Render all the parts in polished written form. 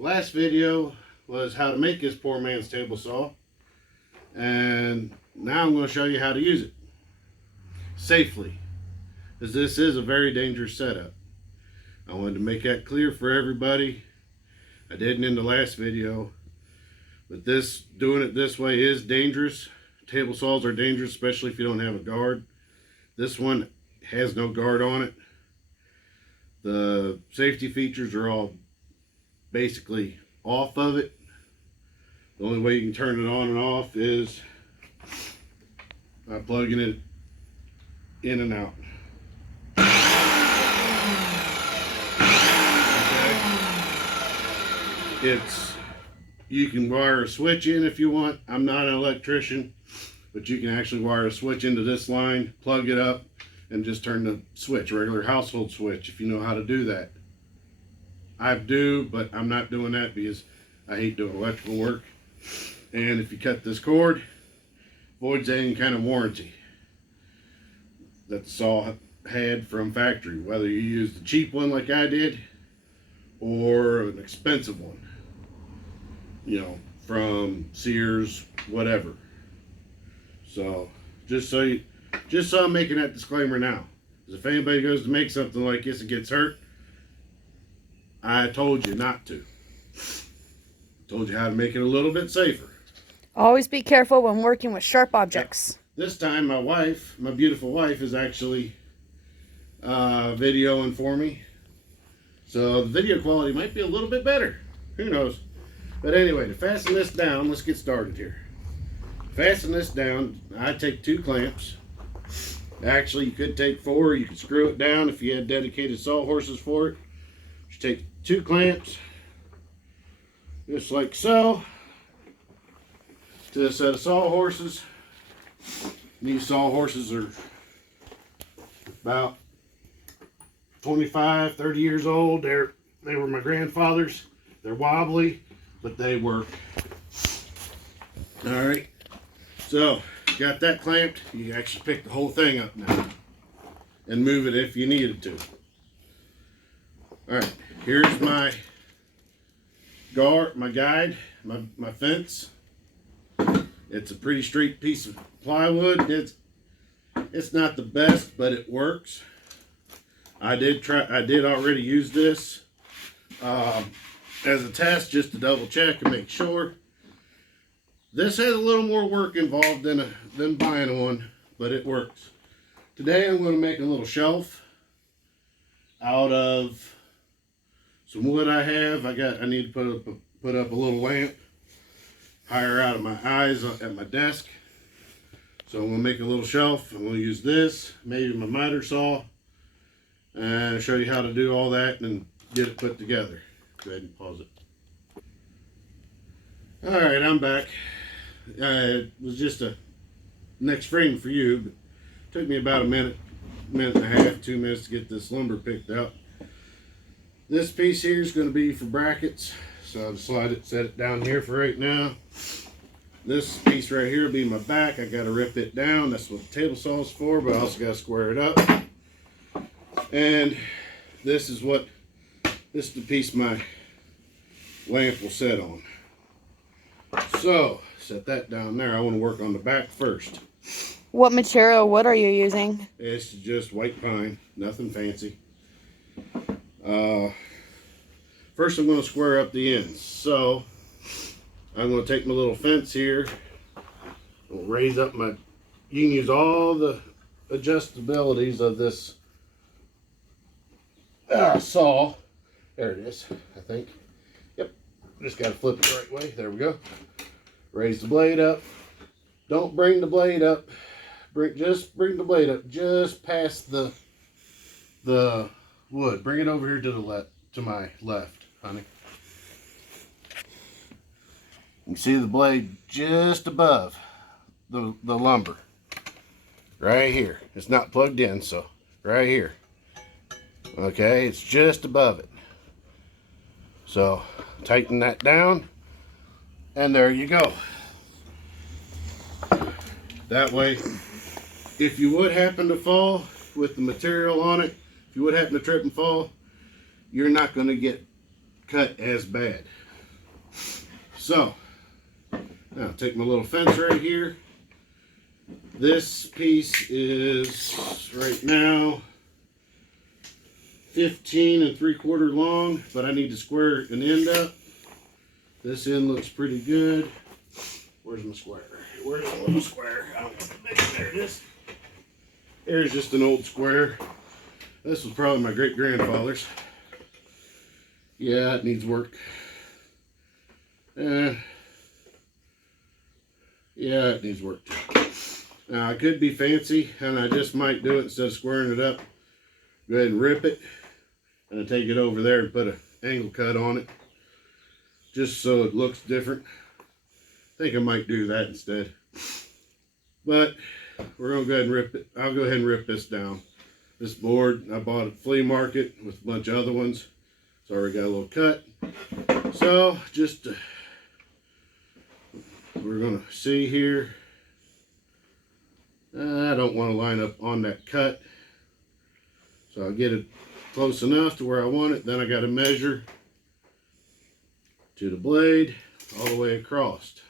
Last video was how to make this poor man's table saw, and now I'm going to show you how to use it safely, because this is a very dangerous setup. I wanted to make that clear for everybody. I didn't in the last video, but doing it this way is dangerous. Table saws are dangerous, especially if you don't have a guard. This one has no guard on it. The safety features are all basically off of it. The only way you can turn it on and off is by plugging it in and out. Okay. You can wire a switch in if you want. I'm not an electrician, but you can actually wire a switch into this line, plug it up, and just turn the switch, regular household switch, if you know how to do that. I do, but I'm not doing that because I hate doing electrical work. And if you cut this cord, voids any kind of warranty that the saw had from factory, whether you use the cheap one like I did or an expensive one, you know, from Sears, whatever. So just so I'm making that disclaimer now, because if anybody goes to make something like this and gets hurt, I told you not to. Told you how to make it a little bit safer. Always be careful when working with sharp objects. This time my wife, my beautiful wife, is actually videoing for me. So the video quality might be a little bit better. Who knows? But anyway, to fasten this down, let's get started here. Fasten this down, I take 2 clamps. Actually, you could take 4. You could screw it down if you had dedicated sawhorses for it. You take 2 clamps, just like so, to a set of sawhorses. These sawhorses are about 25, 30 years old. They were my grandfather's. They're wobbly, but they work. All right, so got that clamped. You can actually pick the whole thing up now and move it if you needed to. All right, here's my guide, my fence. It's a pretty straight piece of plywood. It's not the best, but it works. I did already use this as a test, just to double check and make sure. This has a little more work involved than buying one, but it works. Today I'm going to make a little shelf out of some wood I have. I need to put up a little lamp higher out of my eyes at my desk. So I'm going to make a little shelf. I'm going to use this, maybe my miter saw, and show you how to do all that and get it put together. Go ahead and pause it. Alright, I'm back. It was just a next frame for you, but it took me about a minute and a half, 2 minutes to get this lumber picked out. This piece here is going to be for brackets, so I'll set it down here for right now. This piece right here will be my back. I got to rip it down. That's what the table saw is for, but I also got to square it up. And this is the piece my lamp will set on. So set that down there. I want to work on the back first. What material wood are you using? It's just white pine, nothing fancy. First I'm going to square up the ends. So I'm going to take my little fence here, I'll raise up you can use all the adjustabilities of this saw. There it is, I think. Yep, just got to flip it the right way. There we go. Raise the blade up. Don't bring the blade up. Just bring the blade up just past the wood. Bring it over here to my left, honey. You can see the blade just above the lumber. Right here. It's not plugged in, so right here. Okay, it's just above it. So tighten that down, and there you go. That way, if you would happen to fall with the material on it, if you would happen to trip and fall, you're not going to get cut as bad. So, now take my little fence right here. This piece is right now 15 3/4 long, but I need to square an end up. This end looks pretty good. Where's my square? Where's the little square? I don't know how big. There it is. Here's just an old square. This was probably my great-grandfather's. Yeah, it needs work. Yeah, it needs work too. Now, I could be fancy, and I just might do it instead of squaring it up. Go ahead and rip it, and I take it over there and put an angle cut on it, just so it looks different. I think I might do that instead. But we're going to go ahead and rip it. I'll go ahead and rip this down. This board I bought at flea market with a bunch of other ones. It's already got a little cut. So just we're going to see here. I don't want to line up on that cut. So I'll get it close enough to where I want it. Then I got to measure to the blade all the way across.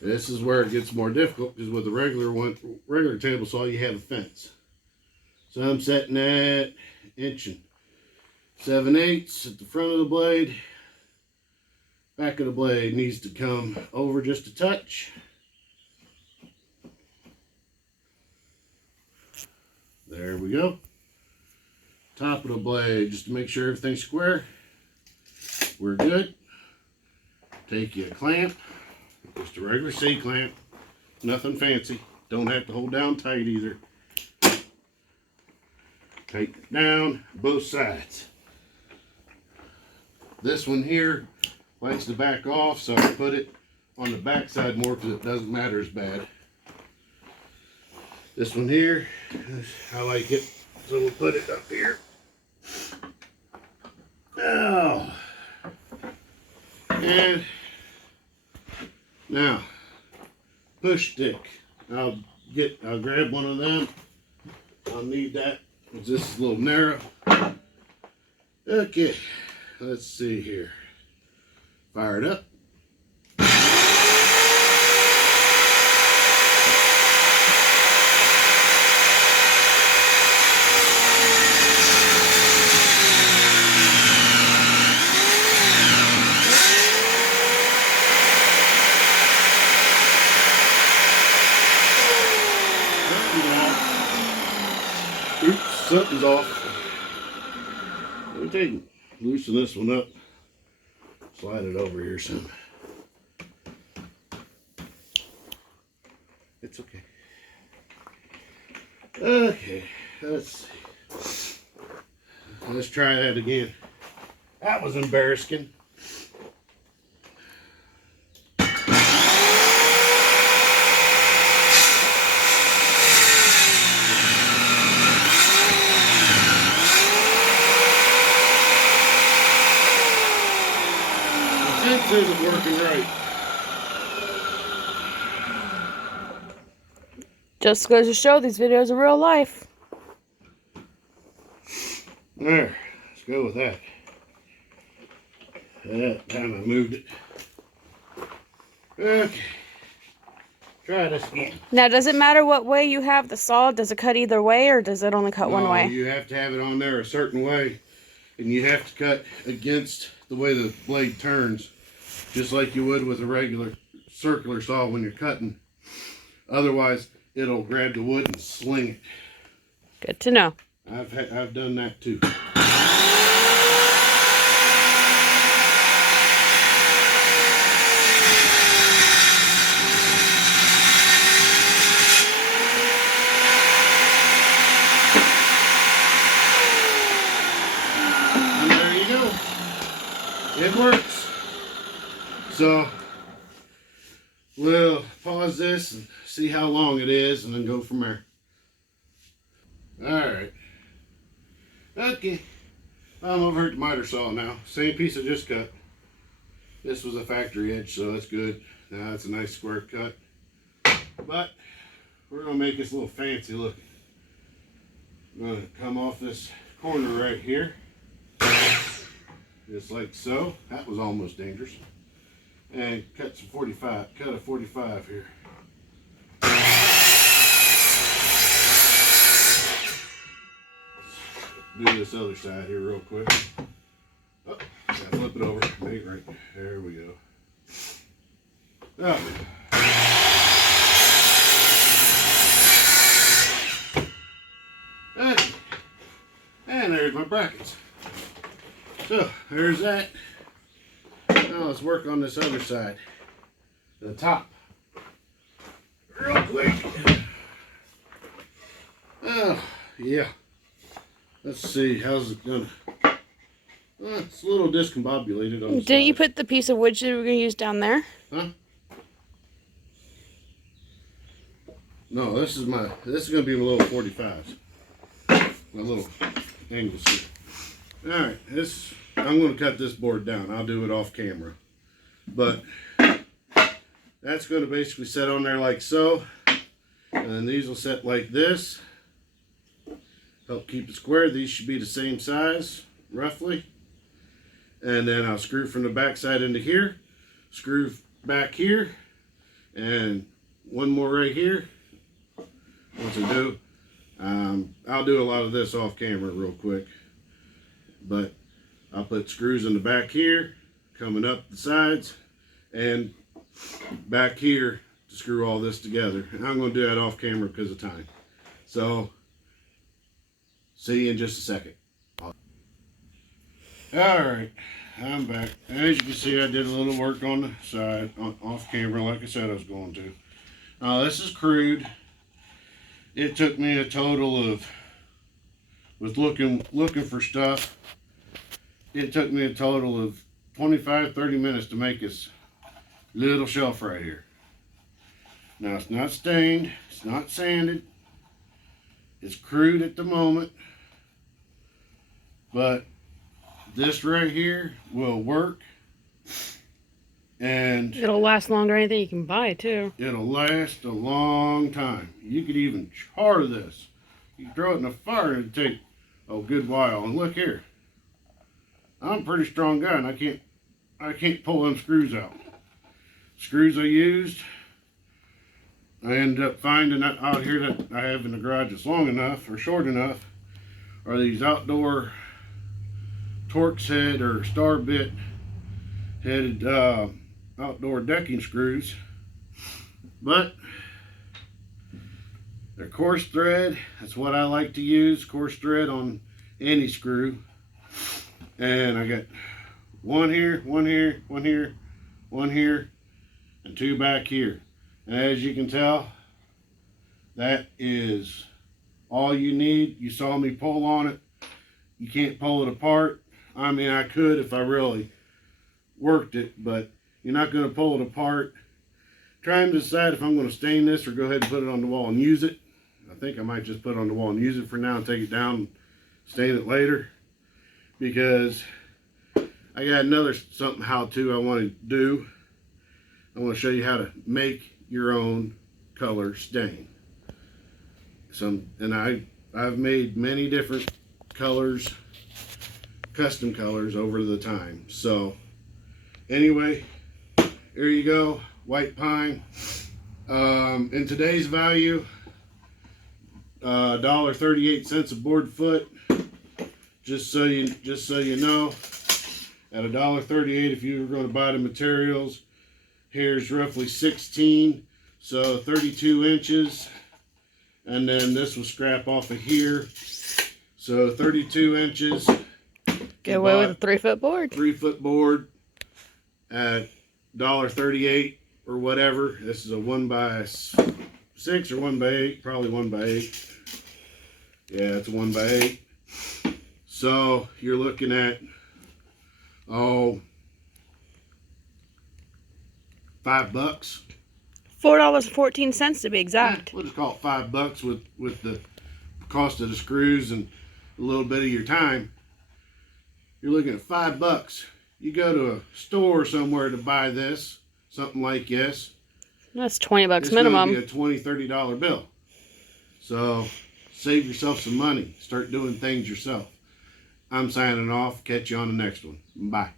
This is where it gets more difficult, because with the regular table saw, you have a fence. So I'm setting at 1 7/8 at the front of the blade. Back of the blade needs to come over just a touch. There we go. Top of the blade, just to make sure everything's square. We're good. Take you a clamp. Just a regular C-clamp, nothing fancy. Don't have to hold down tight either. Take it down both sides. This one here likes to back off, so I put it on the back side more because it doesn't matter as bad. This one here, I like it, so we'll put it up here. Oh. And now, push stick. I'll grab one of them. I'll need that, because this is a little narrow. Okay, let's see here. Fire it up. Oops, something's off. Let me loosen this one up. Slide it over here some. It's okay. Okay, let's see. Let's try that again. That was embarrassing. This isn't working right. Just goes to show these videos are real life. There, let's go with that. That time I moved it. Okay, try this again. Now, does it matter what way you have the saw? Does it cut either way, or does it only cut one way? You have to have it on there a certain way, and you have to cut against the way the blade turns, just like you would with a regular circular saw when you're cutting. Otherwise, it'll grab the wood and sling it. Good to know. I've done that too. And there you go. It works. So we'll pause this and see how long it is, and then go from there. Alright. Okay. I'm over at the miter saw now. Same piece I just cut. This was a factory edge, so that's good. Now that's a nice square cut. But we're going to make this a little fancy looking. I'm going to come off this corner right here. Just like so. That was almost dangerous. and cut some 45. Cut a 45 here. Do this other side here real quick. Oh, gotta flip it over. Make it right. There we go. Oh. And there's my brackets. So there's that. Now let's work on this other side. The top. Real quick. Oh, yeah. Let's see, how's it gonna? It's a little discombobulated on the Didn't you side. put the piece of wood you were going to use down there? Huh? No, this is gonna be my little 45s. My little angles here. Alright, I'm gonna cut this board down. I'll do it off camera. But that's gonna basically set on there like so. And then these will set like this. Help keep it square. These should be the same size, roughly. And then I'll screw from the back side into here. Screw back here. And one more right here. Once I do, I'll do a lot of this off camera real quick. But I'll put screws in the back here, coming up the sides, and back here to screw all this together. And I'm going to do that off camera because of time. So, see you in just a second. Alright, I'm back. As you can see, I did a little work on the side, off camera, like I said I was going to. This is crude. It took me a total of, with looking for stuff, it took me a total of 25-30 minutes to make this little shelf right here. Now it's not stained, it's not sanded, it's crude at the moment, but this right here will work, and It'll last longer than anything you can buy, too. it'll last a long time. You could even char this. You can throw it in the fire and it'd take a good while. And look here, I'm a pretty strong guy, and I can't pull them screws out. Screws I used, I ended up finding out here that I have in the garage that's long enough or short enough, are these outdoor Torx head or star bit headed outdoor decking screws, but they're coarse thread. That's what I like to use, coarse thread on any screw. And I got one here, one here, one here, one here, and two back here. And as you can tell, that is all you need. You saw me pull on it. You can't pull it apart. I mean, I could if I really worked it, but you're not going to pull it apart. Trying to decide if I'm going to stain this or go ahead and put it on the wall and use it. I think I might just put it on the wall and use it for now and take it down and stain it later. Because I got another something how-to I want to do. I want to show you how to make your own color stain. And I've made many different colors, custom colors over the time. So anyway, here you go, white pine. In today's value, $1.38 a board foot. Just so you know, at $1.38, if you were going to buy the materials, here's roughly 16, so 32 inches, and then this will scrap off of here, so 32 inches. Get away with a 3-foot board. 3-foot board at $1.38 or whatever. This is a 1x6 or 1x8, probably 1x8. Yeah, it's a 1x8. So you're looking at, $5. $4.14 to be exact. We'll just call it $5 with the cost of the screws and a little bit of your time. You're looking at $5. You go to a store somewhere to buy this, something like this. That's $20 It's minimum. going to be a $20, $30 bill. So save yourself some money. Start doing things yourself. I'm signing off. Catch you on the next one. Bye.